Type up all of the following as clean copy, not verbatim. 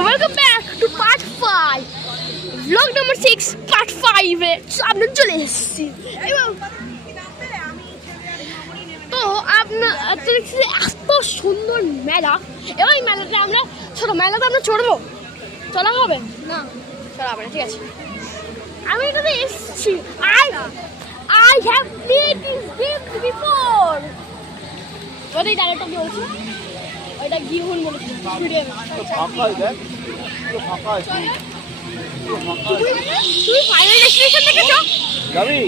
welcome back to part 5 vlog number 6 part 5 এ আমরা চলে এসেছি তো আপনার এত সুন্দর মেলা এবং এই মেলাতে আমরা চড়বো চলা হবে না চলা হবে না ঠিক আছে আমি এটাতে এসেছি I have seen this game before ওটাই ডাইরেক্ট আমি বলছি ওইটা গিহুন বলেছি ভিডিও ফাঁকা দেখ পুরো ফাঁকা আছে তুই ফাইনাল ডেস্টিনেশন দেখেছো যাবি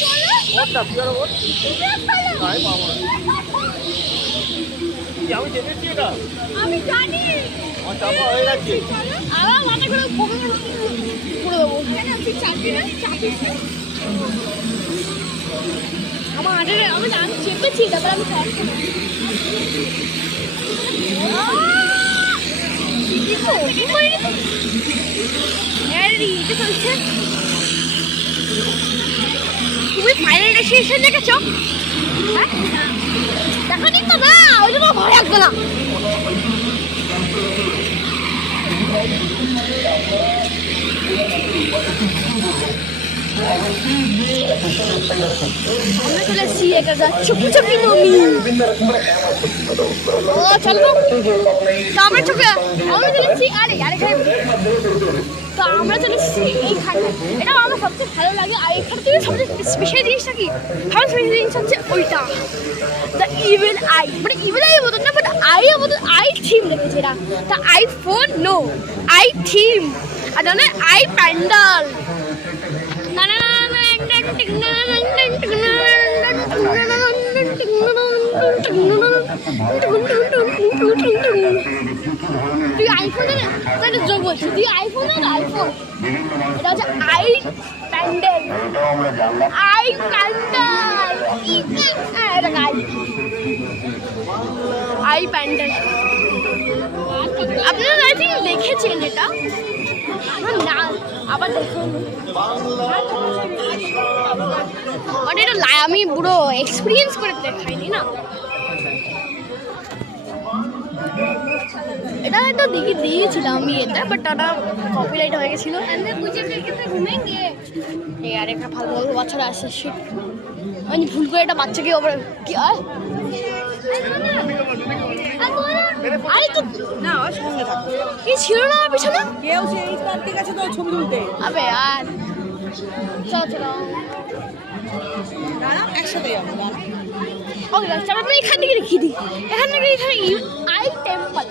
চলো ওটা পিয়ার ওট নাই মামা কি আমি জেনেছি এটা আমি জানি আমার চাপা হয়ে গেছে আমার মাথা করে বকে পুরো দেবো কেন তুই চাপবি না চাপিস আমার আগে আমি চেপেছি তারপর আমি চাপছি না তুমি ফাইনাল ডেস্টিনেশন দেখেছো দেখা দিন তো না ওই জন্য ভয় লাগবে না আমরা চলে এসেছি একটা চুপি চুপি মমি ও চলো তো আমরা চলে এসেছি তো আমরা চলে এসেছি এইখানটা এটা আমার সবচেয়ে ভালো লাগে আর এখান থেকে সবচেয়ে স্পেশাল জিনিসটা কি আমার স্পেশাল জিনিস হচ্ছে ওইটা দ্য ইভিল আই মানে ইভিল আই বলতো না বাট আই থিম রেখেছে এটা the iPhone no AI theme আর জানে আই প্যান্ডাল না না তুই আইফোন যোগ বলছিস তুই আইফোন এটা হচ্ছে আই প্যান্ডেল আই প্যান্ডেল আপনারা আই থিঙ্ক দেখেছেন এটা না আবার দেখুন এটা আমি পুরো এক্সপিরিয়েন্স করে দেখাইনি না এটা দিয়েছিলাম আমি এটা বাট ওটা কপিরাইট হয়ে গেছিল আর একটা ভালো ভালো বাচ্চারা আসে আমি ভুল করে একটা বাচ্চাকে কি হয় আরে তো না ওর সঙ্গে থাকো কি ছিল না আমার পিছনে কেউ সেই কার্তিক আছে তো ছবি তুলতে আবে আর চলো দাঁড়া একসাথে যাবো দাঁড়া ওকে গাইস আমরা এখান থেকে রেখে দিই এখান থেকে এখানে আই টেম্পল